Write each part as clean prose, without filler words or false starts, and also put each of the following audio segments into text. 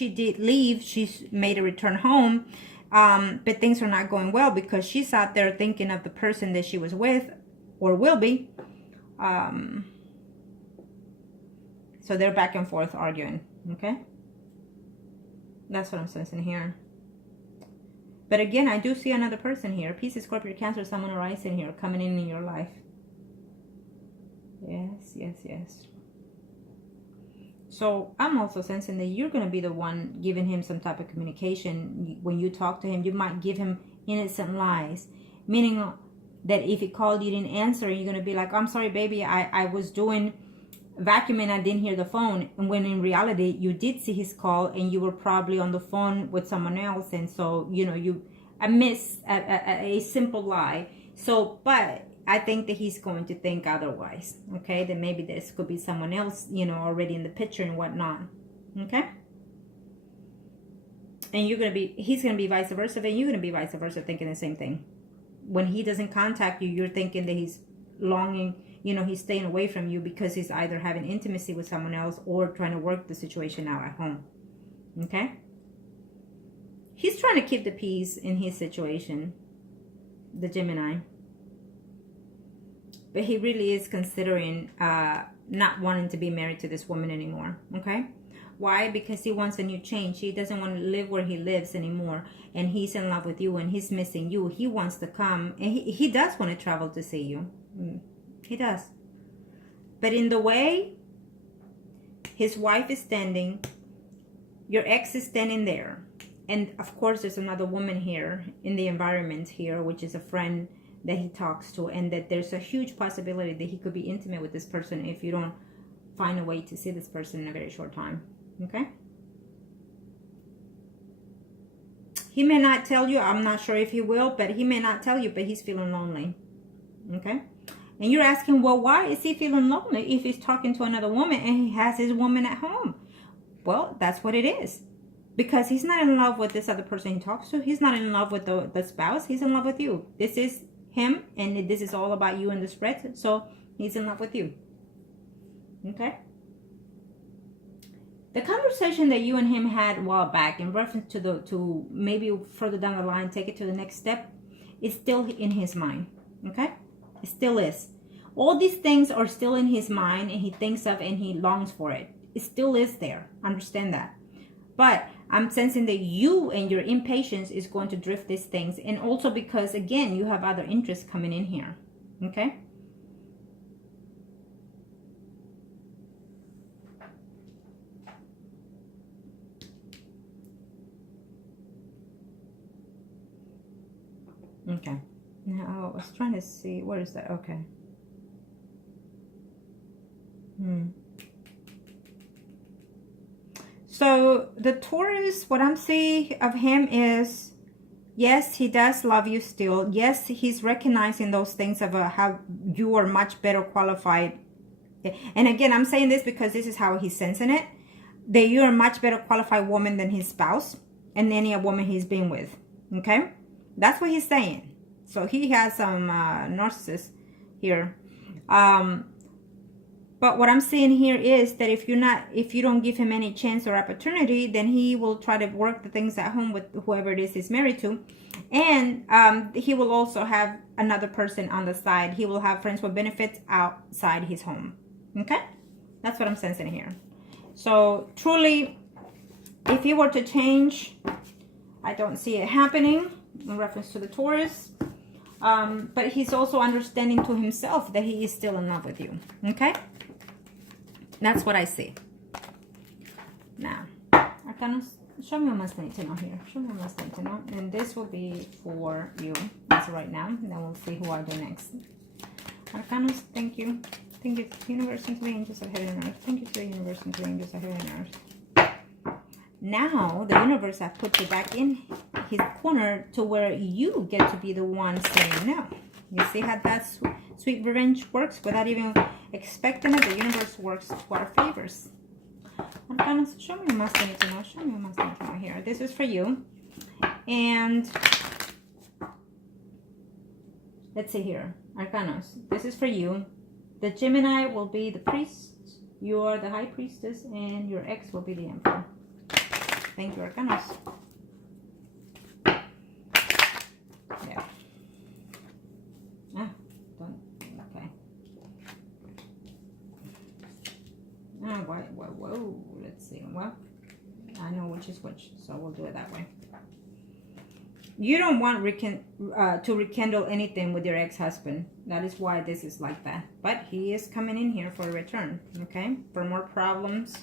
she did leave. She's made a return home. But things are not going well because she's out there thinking of the person that she was with or will be. So they're back and forth arguing. Okay? That's what I'm sensing here. But again, I do see another person here. Pisces, Scorpio, Cancer, someone rising here, coming in your life. Yes, yes, yes. So I'm also sensing that you're going to be the one giving him some type of communication. When you talk to him, you might give him innocent lies. Meaning that if he called, you didn't answer, and you're going to be like, I'm sorry, baby, I was doing vacuuming, I didn't hear the phone. And when in reality, you did see his call and you were probably on the phone with someone else. And so, you know, a simple lie. So, but I think that he's going to think otherwise. Okay, that maybe this could be someone else, you know, already in the picture and whatnot. Okay, and he's gonna be vice versa, and you're gonna be vice versa, thinking the same thing. When he doesn't contact you, you're thinking that he's longing, you know, he's staying away from you because he's either having intimacy with someone else or trying to work the situation out at home. Okay, he's trying to keep the peace in his situation, the Gemini. But he really is considering not wanting to be married to this woman anymore. Okay? Why? Because he wants a new change. He doesn't want to live where he lives anymore. And he's in love with you and he's missing you. He wants to come. And he does want to travel to see you. He does. But in the way, his wife is standing. Your ex is standing there. And of course, there's another woman here in the environment here, which is a friend that he talks to, and that there's a huge possibility that he could be intimate with this person if you don't find a way to see this person in a very short time. Okay, he may not tell you. I'm not sure if he will, but he may not tell you, but he's feeling lonely. Okay, and you're asking, well, why is he feeling lonely if he's talking to another woman and he has his woman at home? Well, that's what it is, because he's not in love with this other person he talks to. He's not in love with the spouse. He's in love with you. This is him, and this is all about you and the spread. So he's in love with you. Okay, the conversation that you and him had a while back in reference to maybe further down the line, take it to the next step, is still in his mind. Okay, it still is. All these things are still in his mind, and he thinks of and he longs for it. It still is there. Understand that. But I'm sensing that you and your impatience is going to drift these things. And also because, again, you have other interests coming in here. Okay? Okay. Now, I was trying to see. What is that? Okay. So the Taurus, what I'm seeing of him is, yes, he does love you still. Yes, he's recognizing those things of how you are much better qualified. And again, I'm saying this because this is how he's sensing it. That you're a much better qualified woman than his spouse and any woman he's been with. Okay? That's what he's saying. So he has some narcissists here. But what I'm seeing here is that if you don't give him any chance or opportunity, then he will try to work the things at home with whoever it is he's married to. And he will also have another person on the side. He will have friends with benefits outside his home. Okay? That's what I'm sensing here. So truly, if he were to change, I don't see it happening in reference to the Taurus. But he's also understanding to himself that he is still in love with you. Okay? That's what I see. Now, Arcanos, show me what must need to know here. Show me what must need to know. And this will be for you as of right now. And then we'll see who I do next. Arcanos, thank you. Thank you to the universe and to the angels of heaven and earth. Thank you to the universe and to the angels of heaven and earth. Now, the universe has put you back in his corner to where you get to be the one saying no. You see how that sweet revenge works without even expecting it? The universe works to our favors. Arcanos, show me what must need to know. Show me what must need to know here. This is for you. And let's see here. Arcanos, this is for you. The Gemini will be the priest. You are the high priestess. And your ex will be the emperor. Thank you, Arcanos. Yeah. Ah, don't, okay. Ah, whoa, let's see. Well, I know which is which, so we'll do it that way. You don't want to rekindle anything with your ex-husband. That is why this is like that. But he is coming in here for a return, okay? For more problems.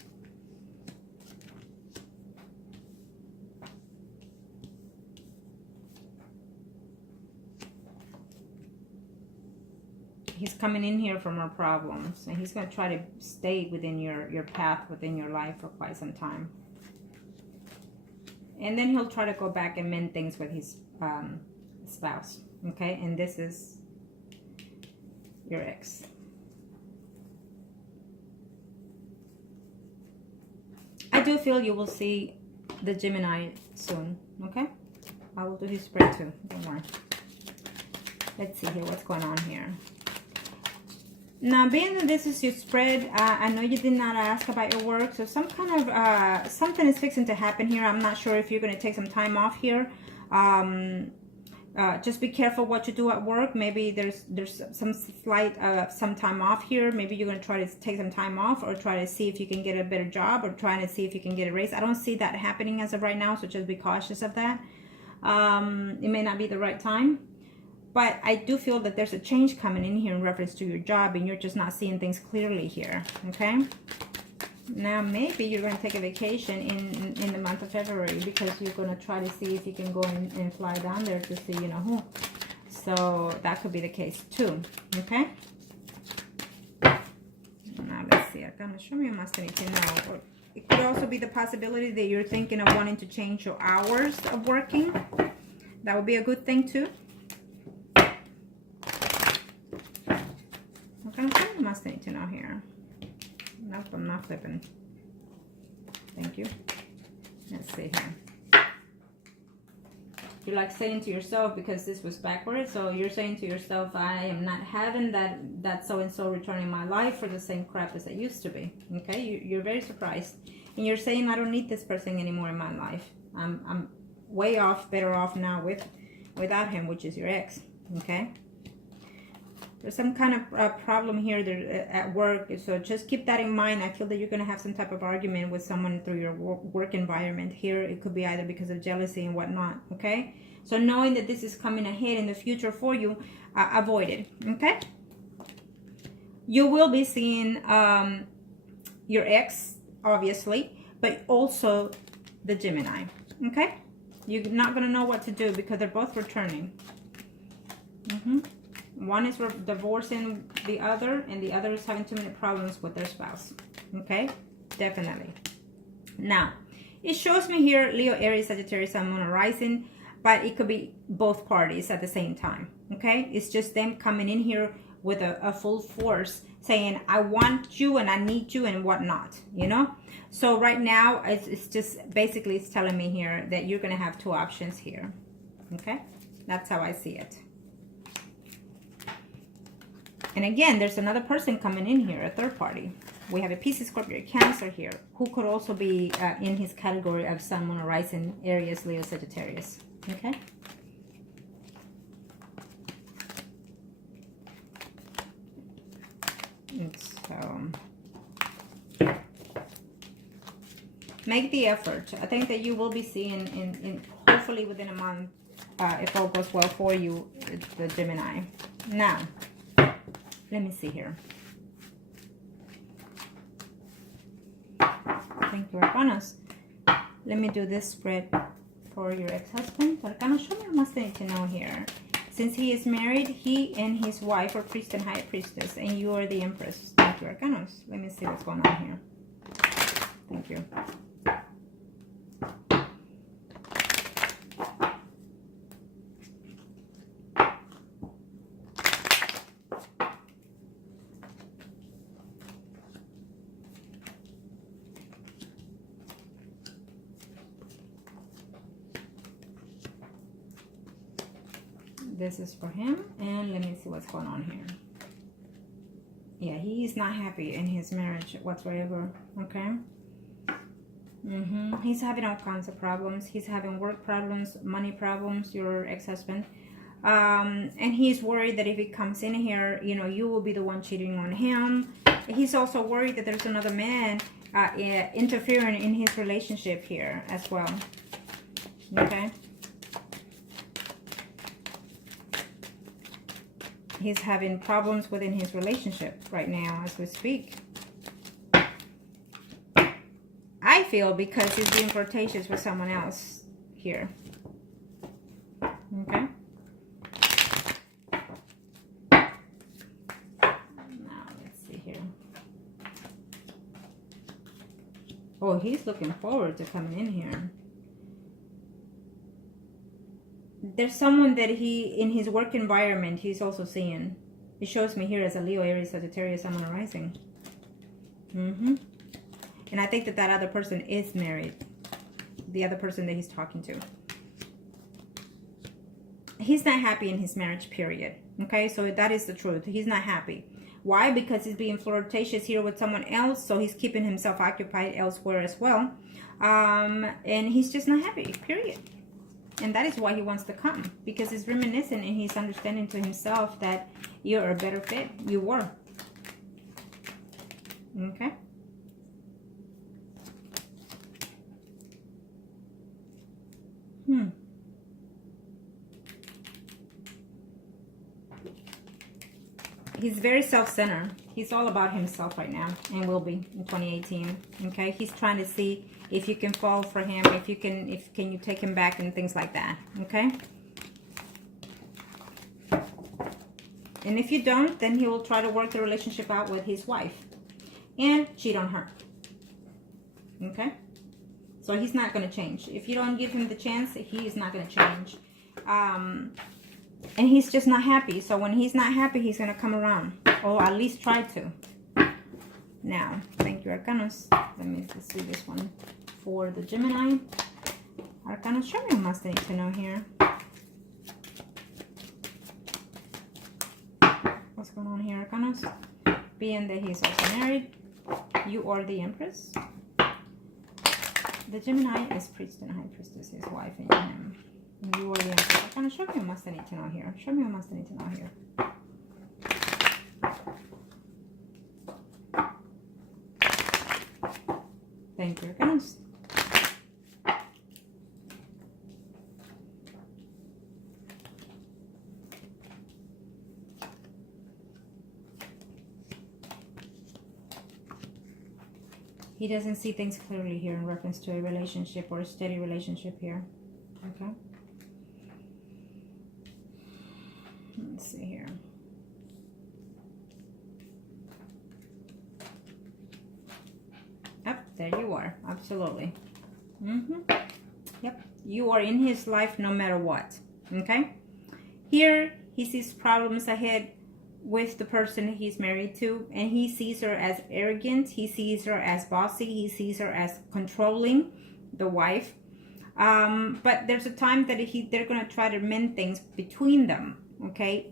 He's coming in here for more problems. And he's going to try to stay within your path, within your life for quite some time. And then he'll try to go back and mend things with his spouse. Okay? And this is your ex. I do feel you will see the Gemini soon. Okay? I will do his spread too. Don't worry. Let's see here what's going on here. Now, being that this is your spread, I know you did not ask about your work, so some kind of, something is fixing to happen here. I'm not sure if you're going to take some time off here. Just be careful what you do at work. Maybe there's some slight, some time off here. Maybe you're going to try to take some time off or try to see if you can get a better job or trying to see if you can get a raise. I don't see that happening as of right now, so just be cautious of that. It may not be the right time. But I do feel that there's a change coming in here in reference to your job, and you're just not seeing things clearly here, okay? Now, maybe you're going to take a vacation in the month of February because you're going to try to see if you can go and fly down there to see you know who. So that could be the case too, okay? Now, let's see. I'm going to show me a must need to know. It could also be the possibility that you're thinking of wanting to change your hours of working. That would be a good thing too. I must need to know here. Nope, I'm not flipping. Thank you. Let's see here. You're like saying to yourself, because this was backwards, so you're saying to yourself, I am not having that so-and-so return in my life for the same crap as it used to be. Okay, you're very surprised. And you're saying, I don't need this person anymore in my life. I'm way off, better off now without him, which is your ex. Okay. There's some kind of problem here there at work, so just keep that in mind. I feel that you're going to have some type of argument with someone through your work environment here. It could be either because of jealousy and whatnot, okay? So knowing that this is coming ahead in the future for you, avoid it, okay? You will be seeing your ex, obviously, but also the Gemini, okay? You're not going to know what to do because they're both returning. One is divorcing the other, and the other is having too many problems with their spouse. Okay? Definitely. Now, it shows me here Leo, Aries, Sagittarius, Sun, Moon, Rising, but it could be both parties at the same time. Okay? It's just them coming in here with a full force saying, I want you and I need you and whatnot, you know? So right now, it's just basically it's telling me here that you're going to have two options here. Okay? That's how I see it. And again, there's another person coming in here, a third party. We have a Pisces, Scorpio, Cancer here, who could also be in his category of Sun, Moon, Rising, Aries, Leo, Sagittarius. Okay? So, make the effort. I think that you will be seeing in hopefully within a month, if all goes well for you, the Gemini. Now, let me see here. Thank you, Arcanos. Let me do this spread for your ex-husband. Arcanos, show me what must need to know here. Since he is married, he and his wife are priest and high priestess, and you are the empress. Thank you, Arcanos. Let me see what's going on here. Thank you. This is for him, and let me see what's going on here. Yeah, he is not happy in his marriage whatsoever. Okay. He's having all kinds of problems. He's having work problems, money problems, your ex-husband. And he's worried that if he comes in here, you know, you will be the one cheating on him. He's also worried that there's another man interfering in his relationship here as well. Okay. He's having problems within his relationship right now as we speak. I feel because he's being flirtatious with someone else here. Okay. Now, let's see here. Oh, he's looking forward to coming in here. There's someone that in his work environment, he's also seeing. It shows me here as a Leo, Aries, Sagittarius, Sun, and Rising. And I think that that other person is married. The other person that he's talking to. He's not happy in his marriage, period. Okay, so that is the truth. He's not happy. Why? Because he's being flirtatious here with someone else, so he's keeping himself occupied elsewhere as well. And he's just not happy, period. And that is why he wants to come. Because he's reminiscing and he's understanding to himself that you're a better fit. You were. Okay. He's very self-centered. He's all about himself right now and will be in 2018. Okay, he's trying to see if you can fall for him, if can you take him back and things like that. Okay. And if you don't, then he will try to work the relationship out with his wife and cheat on her. Okay. So he's not going to change. If you don't give him the chance, he is not going to change. And he's just not happy. So when he's not happy, he's going to come around. Or at least try to. Now, thank you, Arcanos. Let me just see this one for the Gemini. Arcanos, show me what must I need to know here. What's going on here, Arcanos? Being that he's also married, you are the Empress. The Gemini is priest and high priestess, his wife, and him. You are the Empress. Arcana, show me what must I need to know here. Show me what must I need to know here. Thank you, Arcanos. He doesn't see things clearly here in reference to a relationship or a steady relationship here. Okay. Let's see here. Yep, there you are. Absolutely. Yep, you are in his life no matter what. Okay. Here, he sees problems ahead with the person he's married to, and he sees her as arrogant, he sees her as bossy, he sees her as controlling, the wife. But there's a time that they're going to try to mend things between them, okay,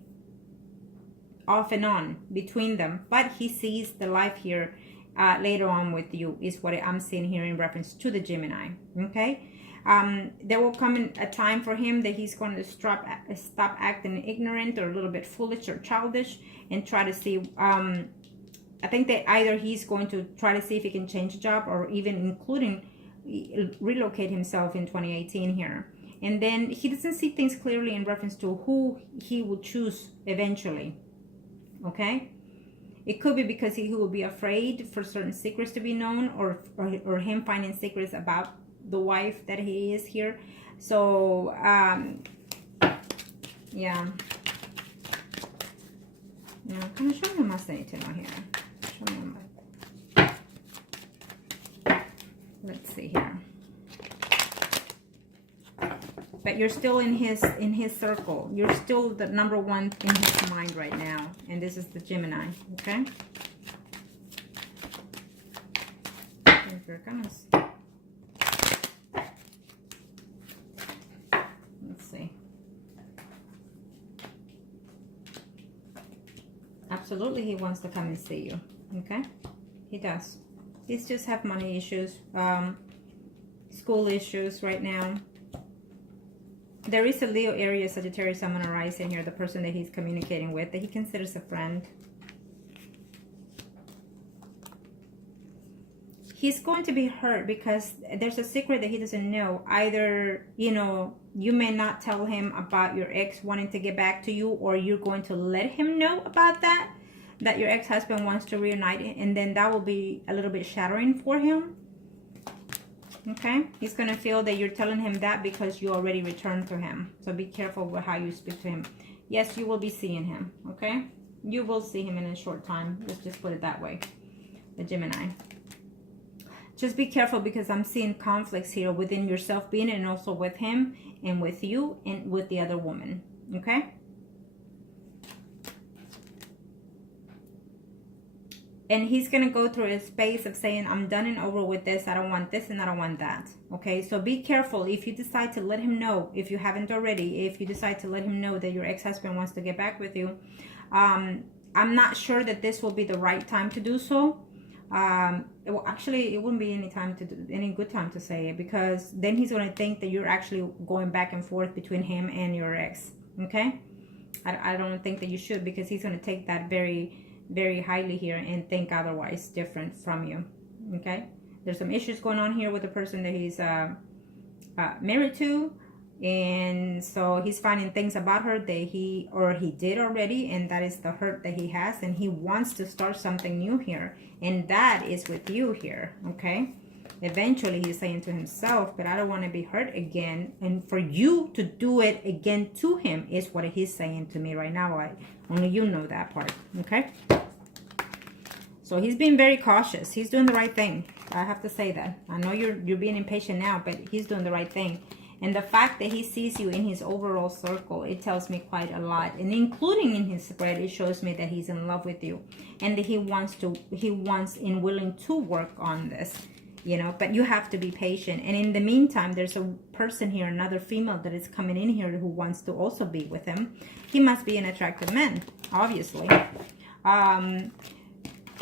off and on between them. But he sees the life here later on with you is what I'm seeing here in reference to the Gemini. Okay. There will come a time for him that he's going to stop acting ignorant or a little bit foolish or childish and try to see. I think that either he's going to try to see if he can change a job or even including relocate himself in 2018 here. And then he doesn't see things clearly in reference to who he will choose eventually. Okay. It could be because he will be afraid for certain secrets to be known or him finding secrets about the wife that he is here. So yeah, kind of show me what must I need to know here. Show me let's see here. But you're still in his circle. You're still the number one in his mind right now, and this is the Gemini. Okay. Here it comes. Let's see. Absolutely, he wants to come and see you. Okay, he does. He's just have money issues. school issues right now. There is a Leo, Aries, Sagittarius, Sun, Moon, rising here. The person that he's communicating with, that he considers a friend. He's going to be hurt because there's a secret that he doesn't know. Either, you know, you may not tell him about your ex wanting to get back to you, or you're going to let him know about that your ex-husband wants to reunite, and then that will be a little bit shattering for him. Okay, he's going to feel that you're telling him that because you already returned to him. So be careful with how you speak to him. Yes, you will be seeing him, okay? You will see him in a short time. Let's just put it that way. The Gemini. Just be careful because I'm seeing conflicts here within yourself being, and also with him and with you and with the other woman, okay? And he's going to go through a space of saying, I'm done and over with this. I don't want this and I don't want that. Okay, so be careful. If you decide to let him know, if you haven't already, if you decide to let him know that your ex-husband wants to get back with you, I'm not sure that this will be the right time to do so. Well, actually, it wouldn't be any good time to say it, because then he's going to think that you're actually going back and forth between him and your ex. Okay, I don't think that you should, because he's going to take that very highly here and think otherwise, different from you. Okay, there's some issues going on here with the person that he's married to, and so he's finding things about her that he did already, and that is the hurt that he has, and he wants to start something new here, and that is with you here. Okay, eventually he's saying to himself, but I don't want to be hurt again, and for you to do it again to him is what he's saying to me right now. Only you know that part. Okay, so he's being very cautious. He's doing the right thing. I have to say that. I know you're being impatient now, but he's doing the right thing. And the fact that he sees you in his overall circle, it tells me quite a lot. And including in his spread, it shows me that he's in love with you, and that he wants and willing to work on this, you know, but you have to be patient. And in the meantime, there's a person here, another female that is coming in here who wants to also be with him. He must be an attractive man, obviously.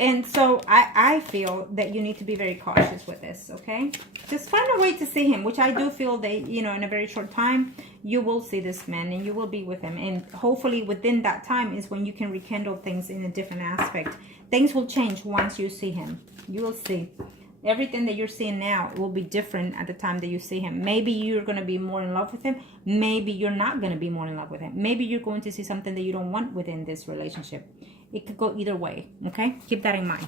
And so I feel that you need to be very cautious with this, okay? Just find a way to see him, which I do feel that, you know, in a very short time, you will see this man and you will be with him. And hopefully within that time is when you can rekindle things in a different aspect. Things will change once you see him. You will see. Everything that you're seeing now will be different at the time that you see him. Maybe you're going to be more in love with him. Maybe you're not going to be more in love with him. Maybe you're going to see something that you don't want within this relationship. It could go either way, okay? Keep that in mind.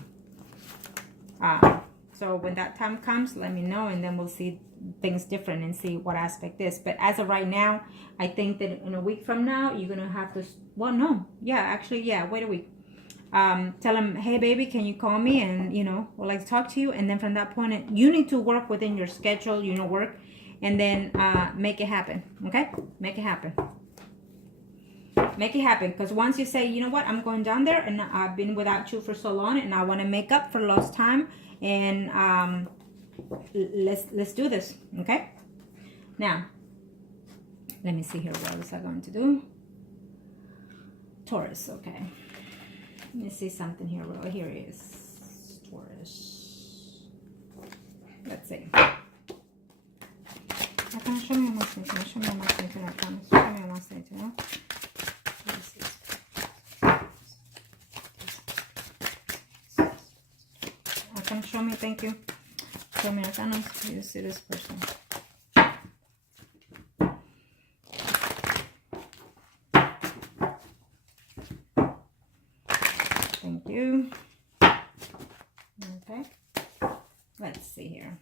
So when that time comes, let me know, and then we'll see things different and see what aspect is. But as of right now, I think that in a week from now, you're going to have to... Well, no. Yeah, actually, yeah, wait a week. Tell him, hey baby, can you call me, and you know, would like to talk to you. And then from that point, you need to work within your schedule, you know, work, and then make it happen. Okay, make it happen. Make it happen, because once you say, you know what, I'm going down there and I've been without you for so long and I want to make up for lost time, and let's do this. Okay, now let me see here, what was I going to do? Taurus. Okay, let me see something here. Well, here it is. Taurus. Let's see. Show me my station. Show me my station. Show me my station. Show me, thank you. Show me, I cannot you see this person. Thank you. Okay, let's see here.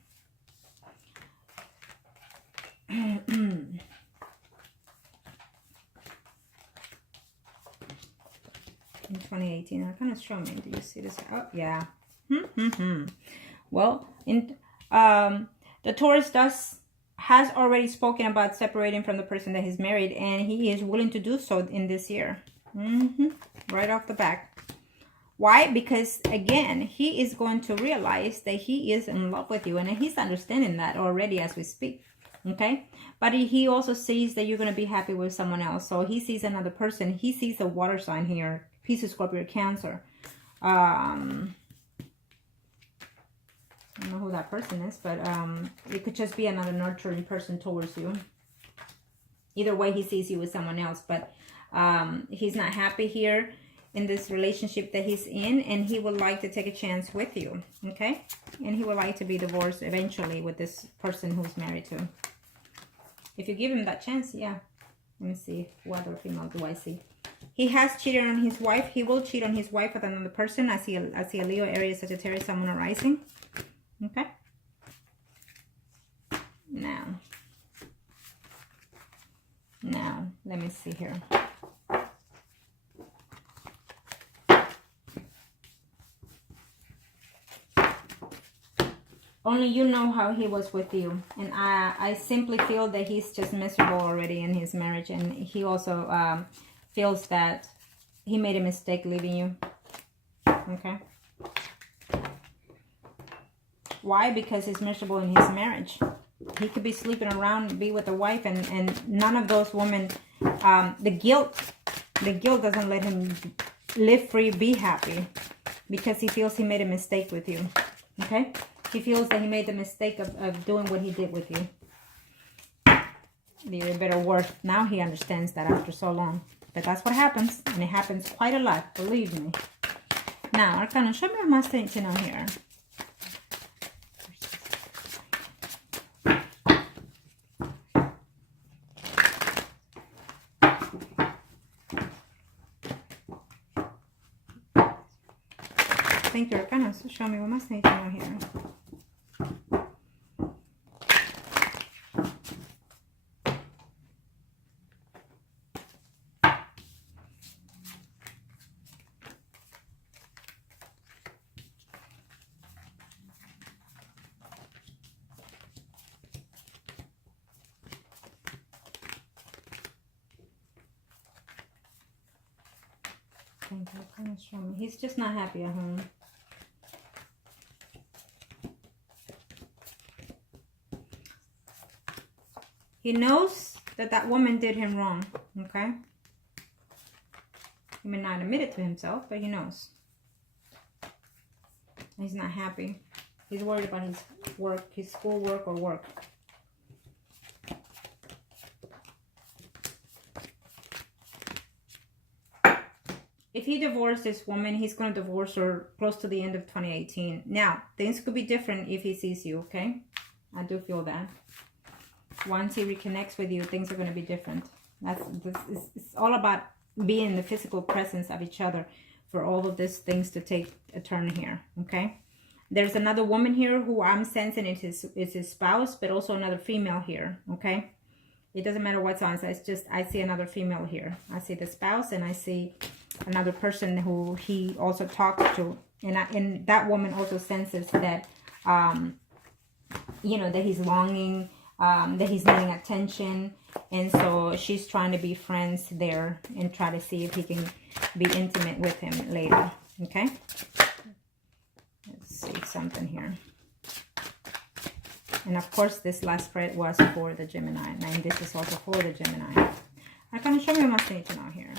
In 2018, I kind of show me. Do you see this? Oh yeah. Well, the Taurus has already spoken about separating from the person that he's married, and he is willing to do so in this year. Right off the back. Why? Because again, he is going to realize that he is in love with you, and he's understanding that already as we speak. Okay, but he also sees that you're going to be happy with someone else. So he sees another person. He sees a water sign here, Pisces, Scorpio, Cancer. don't know who that person is, but it could just be another nurturing person towards you. Either way, he sees you with someone else, but he's not happy here in this relationship that he's in, and he would like to take a chance with you, okay? And he would like to be divorced eventually with this person who's married to him. If you give him that chance, yeah. Let me see, what other female do I see? He has cheated on his wife. He will cheat on his wife with another person. I see a Leo, Aries, Sagittarius, Sun, Moon, or Rising. Okay? Now, let me see here. Only you know how he was with you. And I simply feel that he's just miserable already in his marriage. And he also feels that he made a mistake leaving you. Okay? Why? Because he's miserable in his marriage. He could be sleeping around, be with a wife, and none of those women, the guilt doesn't let him live free, be happy, because he feels he made a mistake with you. Okay? He feels that he made the mistake of doing what he did with you. You're a better worth. Now he understands that after so long. But that's what happens, and it happens quite a lot, believe me. Now, Arcana, show me what my need to know here. Thank you, Arcana. So show me what my need to know here. Thank you, Arcana. Show me. He's just not happy at home. He knows that that woman did him wrong, okay? He may not admit it to himself, but he knows. He's not happy. He's worried about his work, his school work or work. If he divorced this woman, he's going to divorce her close to the end of 2018. Now, things could be different if he sees you, okay? I do feel that. Once he reconnects with you, things are going to be different. It's all about being in the physical presence of each other for all of these things to take a turn here, okay? There's another woman here who I'm sensing is his spouse, but also another female here, okay? It doesn't matter what's on, so it's just I see another female here. I see the spouse, and I see another person who he also talks to. And that woman also senses that, you know, that he's longing, that he's needing attention, and so she's trying to be friends there and try to see if he can be intimate with him later. Okay, let's see something here. And of course this last spread was for the Gemini, and this is also for the Gemini. I'm going to show you my stage now here.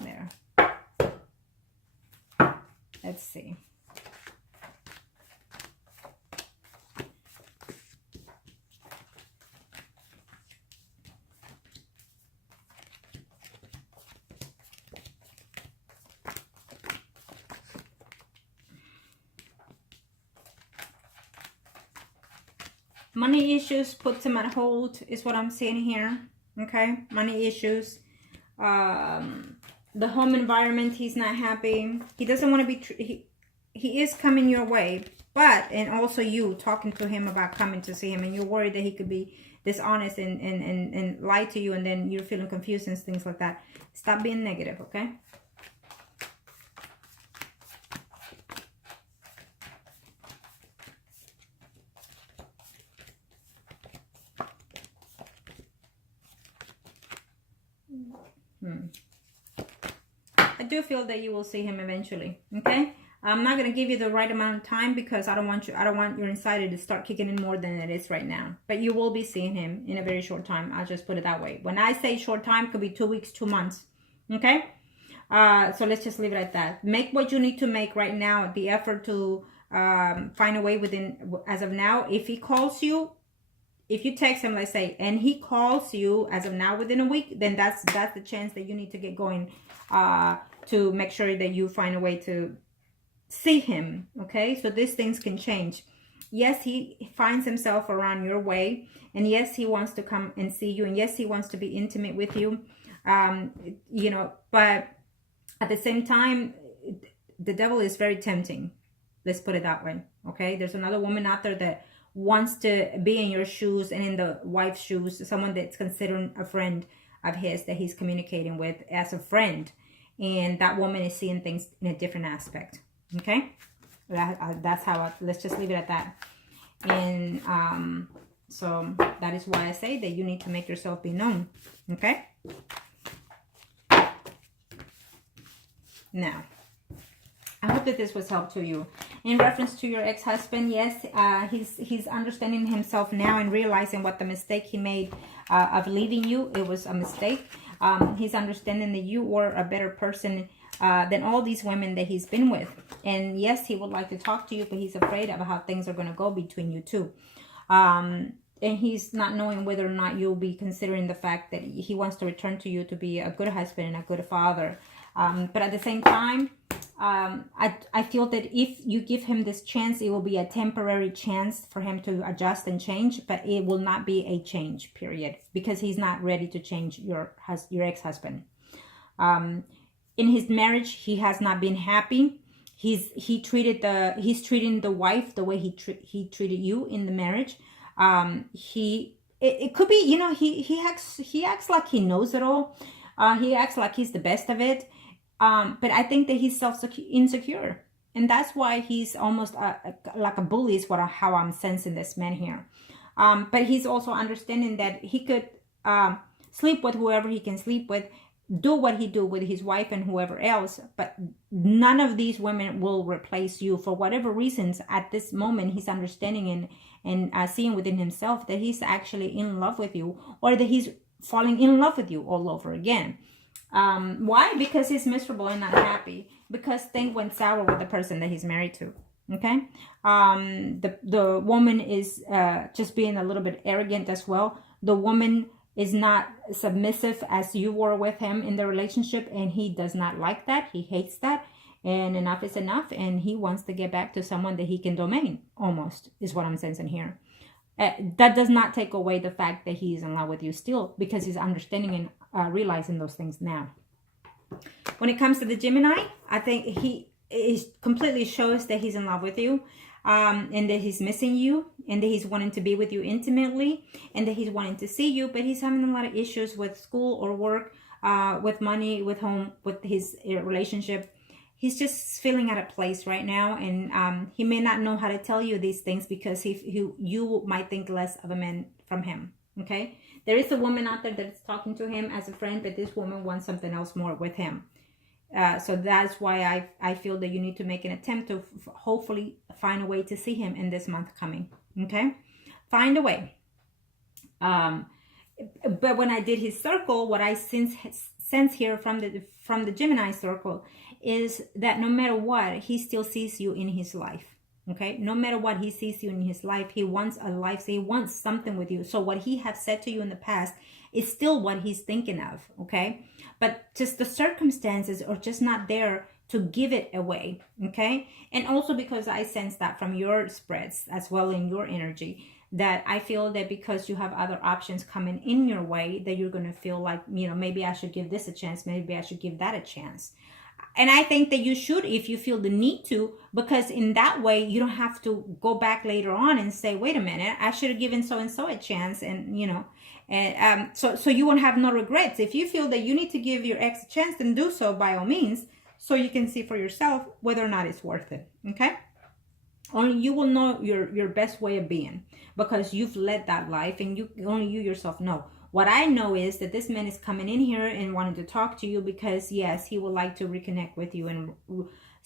There. Let's see. Money issues puts him at hold is what I'm seeing here. Okay, money issues. The home environment, he's not happy. He doesn't want to be, he is coming your way, but, and also you talking to him about coming to see him, and you're worried that he could be dishonest and lie to you, and then you're feeling confused and things like that. Stop being negative, okay? I do feel that you will see him eventually, okay? I'm not going to give you the right amount of time because I don't want your insider to start kicking in more than it is right now. But you will be seeing him in a very short time. I'll just put it that way. When I say short time, it could be 2 weeks, 2 months. Okay? So let's just leave it at that. Make what you need to make right now. The effort to find a way within, as of now. If he calls you, if you text him, let's say, and he calls you as of now within a week, then that's the chance that you need to get going to make sure that you find a way to see him. Okay, so these things can change. Yes, he finds himself around your way, and yes, he wants to come and see you, and yes, he wants to be intimate with you. You know, but at the same time, the devil is very tempting. Let's put it that way. Okay, there's another woman out there that wants to be in your shoes and in the wife's shoes, someone that's considered a friend of his that he's communicating with as a friend, and that woman is seeing things in a different aspect. Okay, that's how let's just leave it at that. And so that is why I say that you need to make yourself be known. Okay, now I hope that this was help to you. In reference to your ex-husband, yes, he's understanding himself now and realizing what the mistake he made of leaving you. It was a mistake. He's understanding that you were a better person than all these women that he's been with. And yes, he would like to talk to you, but he's afraid of how things are going to go between you two. And he's not knowing whether or not you'll be considering the fact that he wants to return to you to be a good husband and a good father. But at the same time, I feel that if you give him this chance, it will be a temporary chance for him to adjust and change, but it will not be a change, period, because he's not ready to change your ex-husband. In his marriage, he has not been happy. He's treating the wife the way he treated you in the marriage. It could be, you know, he acts like he knows it all. He acts like he's the best of it. But I think that he's insecure, and that's why he's almost like a bully is how I'm sensing this man here. But he's also understanding that he could sleep with whoever he can sleep with, do what he do with his wife and whoever else, but none of these women will replace you for whatever reasons. At this moment, he's understanding and seeing within himself that he's actually in love with you, or that he's falling in love with you all over again. Why? Because he's miserable and not happy, because things went sour with the person that he's married to. Okay. The woman is just being a little bit arrogant as well. The woman is not submissive as you were with him in the relationship, and he does not like that. He hates that, and enough is enough, and he wants to get back to someone that he can domain, almost, is what I'm sensing here. That does not take away the fact that he's in love with you still, because he's understanding and realizing those things now. When it comes to the Gemini, I think he completely shows that he's in love with you, and that he's missing you, and that he's wanting to be with you intimately, and that he's wanting to see you, but he's having a lot of issues with school or work, with money, with home, with his relationship. He's just feeling out of place right now, and he may not know how to tell you these things because you might think less of a man from him. Okay, there is a woman out there that's talking to him as a friend, but this woman wants something else more with him. So that's why I feel that you need to make an attempt to hopefully find a way to see him in this month coming. Okay, find a way. But when I did his circle, what I sense here from the Gemini circle is that no matter what, he still sees you in his life. Okay, no matter what, he sees you in his life. He wants a life, so he wants something with you. So what he has said to you in the past is still what he's thinking of. Okay, but just the circumstances are just not there to give it away. Okay, and also because I sense that from your spreads as well in your energy, that I feel that because you have other options coming in your way, that you're going to feel like, you know, maybe I should give this a chance, maybe I should give that a chance. And I think that you should, if you feel the need to, because in that way, you don't have to go back later on and say, wait a minute, I should have given so-and-so a chance. And, you know, and so you won't have no regrets. If you feel that you need to give your ex a chance, then do so by all means, so you can see for yourself whether or not it's worth it. Okay? Only you will know your best way of being, because you've led that life, and only you yourself know. What I know is that this man is coming in here and wanting to talk to you because, yes, he would like to reconnect with you and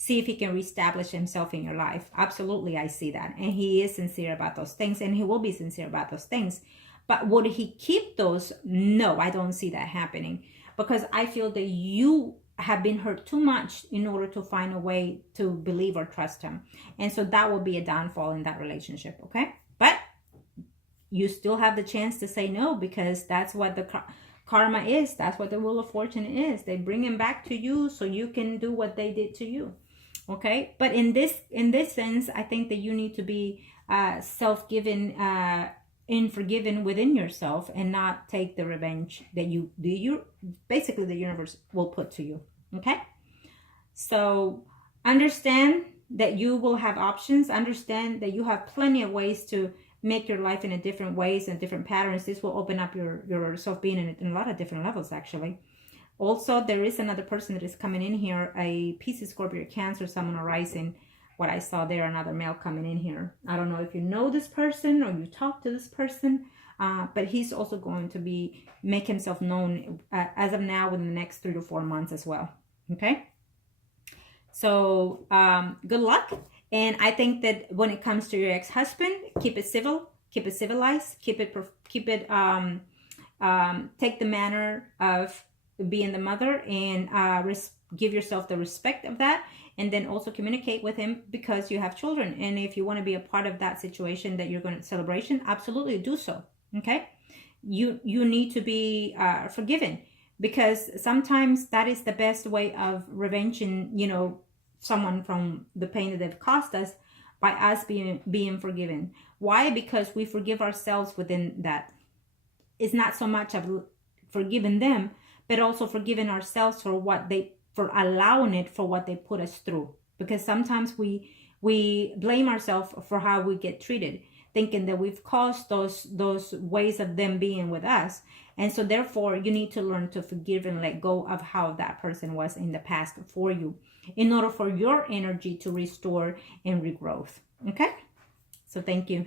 see if he can reestablish himself in your life. Absolutely, I see that. And he is sincere about those things, and he will be sincere about those things. But would he keep those? No, I don't see that happening, because I feel that you have been hurt too much in order to find a way to believe or trust him. And so that will be a downfall in that relationship, okay? But you still have the chance to say no, because that's what the karma is. That's what the Wheel of Fortune is. They bring him back to you so you can do what they did to you, okay? But in this sense, I think that you need to be self-given and forgiven within yourself, and not take the revenge that you basically the universe will put to you, okay? So understand that you will have options. Understand that you have plenty of ways to make your life in a different ways and different patterns. This will open up your self-being in a lot of different levels, actually. Also, there is another person that is coming in here, a Pisces, Scorpio, Cancer, Sun, or Rising. What I saw there, another male coming in here. I don't know if you know this person or you talk to this person, but he's also going to make himself known as of now within the next 3 to 4 months as well. Okay. So good luck. And I think that when it comes to your ex-husband, keep it civil, keep it civilized, take the manner of being the mother, and give yourself the respect of that. And then also communicate with him, because you have children. And if you want to be a part of that situation that you're going to celebration, absolutely do so. Okay. You need to be forgiven, because sometimes that is the best way of revenging, someone from the pain that they've caused us, by us being forgiven. Why? Because we forgive ourselves within that. It's not so much of forgiving them, but also forgiving ourselves for allowing it, for what they put us through. Because sometimes we blame ourselves for how we get treated, thinking that we've caused those ways of them being with us. And so therefore you need to learn to forgive and let go of how that person was in the past for you, in order for your energy to restore and regrowth. Okay? So thank you.